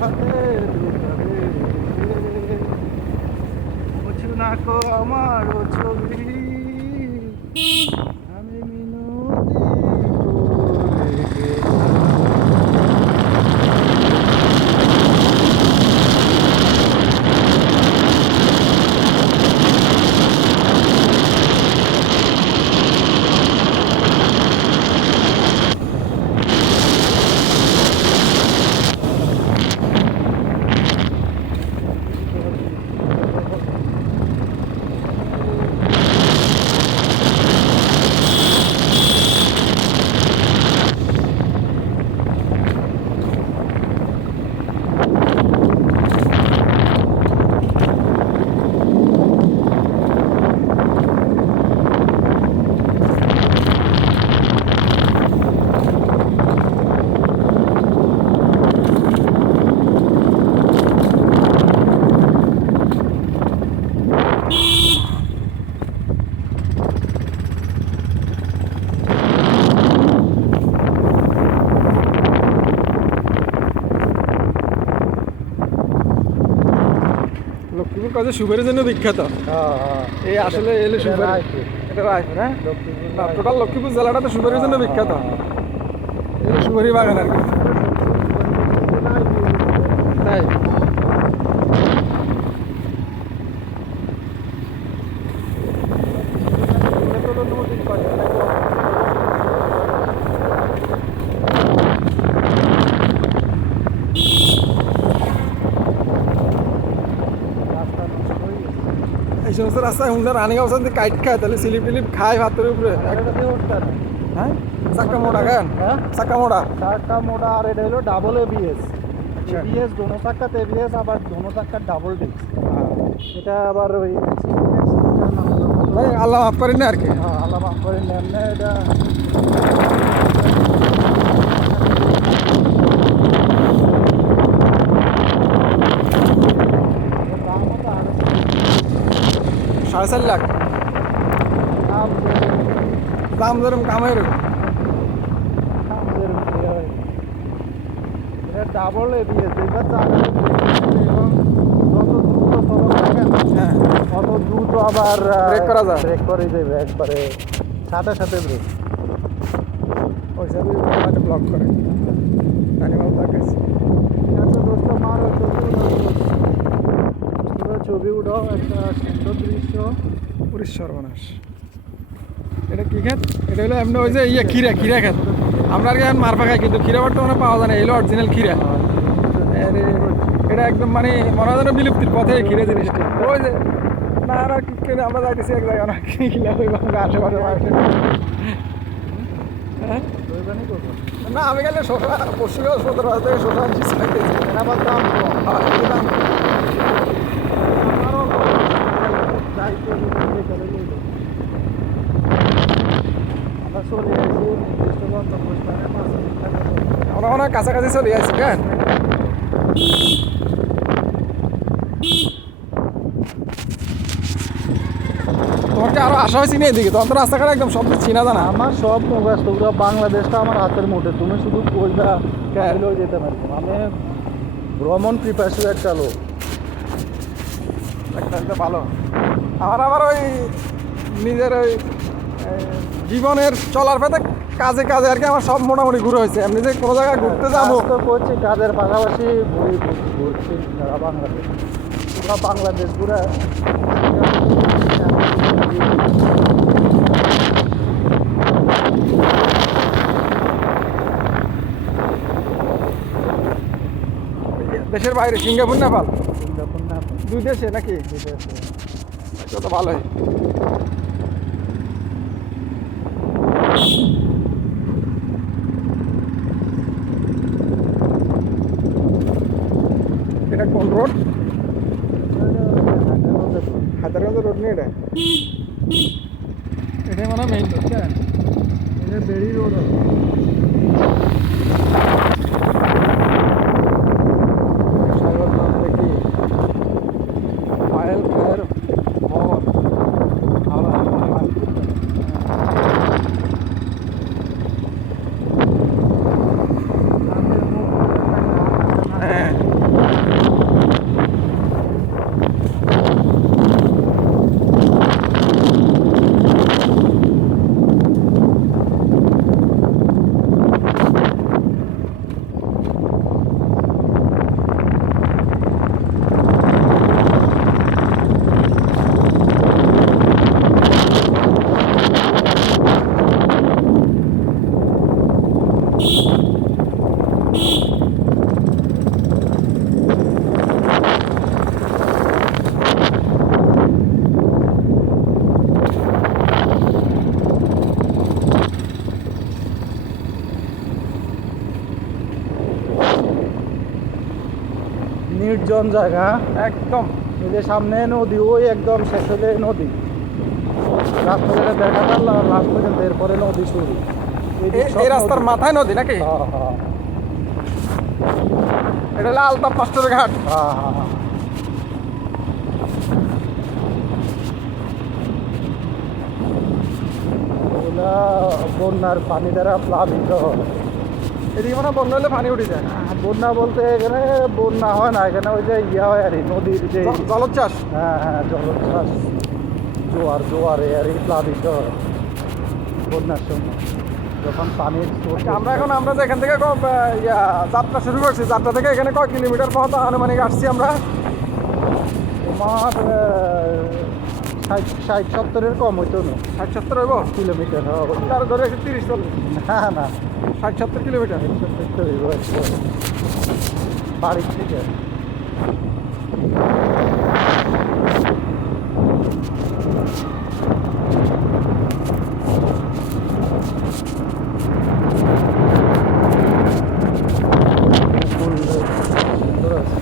হাতে লুকাবে বুঝু না কো আমার ও ছবি আমি মিনতি করে গেলাম। লক্ষ্মীপুর কাজে সুপারির জন্য বিখ্যাত। এই আসলে এলে সুপারি, এটা রায়পুর, হ্যাঁ না টোটাল লক্ষ্মীপুর জেলাটা তো সুপারির জন্য বিখ্যাত। এই সুপারি বাগান আর কি, তাই এই সমস্ত রাস্তায় হুন্ডা রানিং অবস্থান কাইট খায়, তাহলে স্লিপ টিলিপ খায় ভাতের উপরে। হ্যাঁ চাক্কা মোটা খান, চাক্কা মোটা, চাক্কা মোটা। আর এটা হলো ডাবল এবিএস। এবিএস দোনো চাক্কাতে এবিএস, আবার দোনো চাক্কার ডাবল ডিস্ক। এটা আবার ওই ভাই আল্লাহ মাফ করেন না আর কি। আল্লাহ মাফ করে নেন না। এটা সাড়ে 4 লাখ দাম যেরকম কামাই এরকম। এটা ডাবল এবিএস। এবার এবং যত দ্রুত চলো থাকেন হ্যাঁ অত দ্রুত আবার ব্রেক করা যায়, ব্রেক করে দেবে একবারে সাথে সাথে ব্রেক। ওই হিসাবে ব্লক করে অ্যানিমাল তাকাইছে। দোস্ত মারো ছবি উঠাও, একটা সুন্দর দৃশ্য। পুরীর সর্বনাশ। এটা কি খেত? এটা হলো এমনি ওই যে খিরা খেত। আমরা আর কি এখন মারফা খাই, কিন্তু খিরা বর্তমানে পাওয়া যায় না। এলো অরিজিনাল খিরা। এটা একদম মানে মনে হয় যেন বিলুপ্তির পথে খিরা জিনিসটা। ওই যে না আর কি কিনে আমরা যাইতেছি এক জায়গায় না কিনা ওই আশেপাশে হ্যাঁ না আমি গেলে শোষা পশ্চিমবঙ্গ 17 থেকে শোষা আনছি চাইতেছি। আবার দাম কম। দাম আমারও দায়িত্ব আমরা চলে আসি নির্দিষ্ট গন্তব্যস্থানে 5 মিনিট লাগে। আমরা মনে হয় কাছাকাছি চলে আসছি। কেন তোমার কি আরো আশা হয়েছে না এদিকে? তখন তো রাস্তাঘাট একদম সব চিনা জানা। আমার সব মুখস্থ, পুরো বাংলাদেশটা আমার হাতের মুঠে। তুমি শুধু কইবা গেলেও যেতে পারবো। আমি ভ্রমণ পিপাসু একটা লোক। একটা ভালো আমার আবার ওই নিজের ওই জীবনের চলার পথে কাজে কাজে আর কি আমার সব মোটামুটি ঘুরে হয়েছে। এমনি যে কোনো জায়গায় ঘুরতে যাবো তো করছি, কাজের পাশাপাশি ঘুরছি সারা বাংলাদেশ। পুরো বাংলাদেশ ঘুরে দেশের বাইরে সিঙ্গাপুর নেপাল সিঙ্গাপুর না দুই দেশে নাকি? তো ভালোই। এটা কোন রোড? হায়দ্রাবাদ রোড নিয়ে এটা এটাই মানে মেইন রোড। এটা বেড়ি রোড। দেখি পায়েল খায়ের ভবন হ্যাঁ নির্জন জায়গা। একদম এই যে সামনে নদী, ওই একদম শেষ হলে নদী, রাস্তা থেকে দেখা গেল লাস্ট পর্যন্ত, এরপরে নদী শুরু। এইদিক সব এই রাস্তার নদী। মাথায় নদী নাকি? হ্যাঁ হ্যাঁ এটা হলো আলতাফ মাস্টারের ঘাট। হ্যাঁ হ্যাঁ। এগুলা বন্যার পানি দ্বারা প্লাবিত হয়। এদিকে মানে বন্যা হলে পানি উঠে যায়। বন্যা বলতে এখানে বন্যা হয় না, এখানে ওই যে ইয়া হয় আর কি, নদীর যে জলোচ্ছ্বাস। হ্যাঁ হ্যাঁ জলোচ্ছ্বাস, জোয়ারে আর কি প্লাবিত হয় বন্যার সময়, যখন পানির স্রোত। আমরা যে এখান থেকে যাত্রা শুরু করছি, যাত্রা থেকে এখানে কয় কিলোমিটার পথ আনুমানিক আসছি আমরা? তোমার 60-70-এর কম হইতো না, 60-70 হইব কিলোমিটার হবে। তার ধরে 30-40, না না 60-70 কিলোমিটার। 70 হইব একদম বাড়ির থেকে। সুন্দর আছে।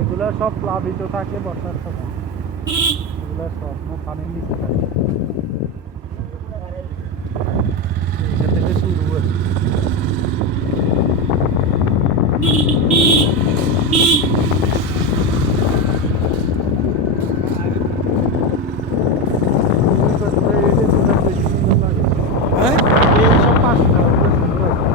এগুলা সব প্লাবিত থাকে বর্ষার সময়, এগুলা সব পানির নিচে থাকে। এখান থেকে শুরু হয়। হ্যাঁ এই সব পাশটা সুন্দর আছে।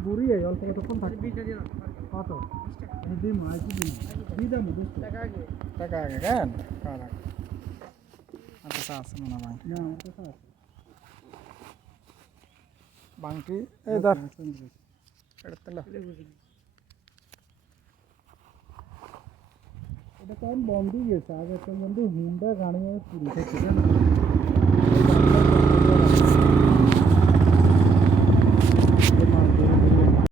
বুড়ি অল্প কতক্ষণ থাকবে কত দিই মাছ দিই দিই দাম টাকা আগে কেন কার আগে আচ্ছা আছে মনে হয় না আমার কাছে আছে বাংটি এই ধর এটা তেল এটা কারণ বন্ধ গেছে আগে একটা বন্ধু হুন্ডা গাড়ি পুরী থেকে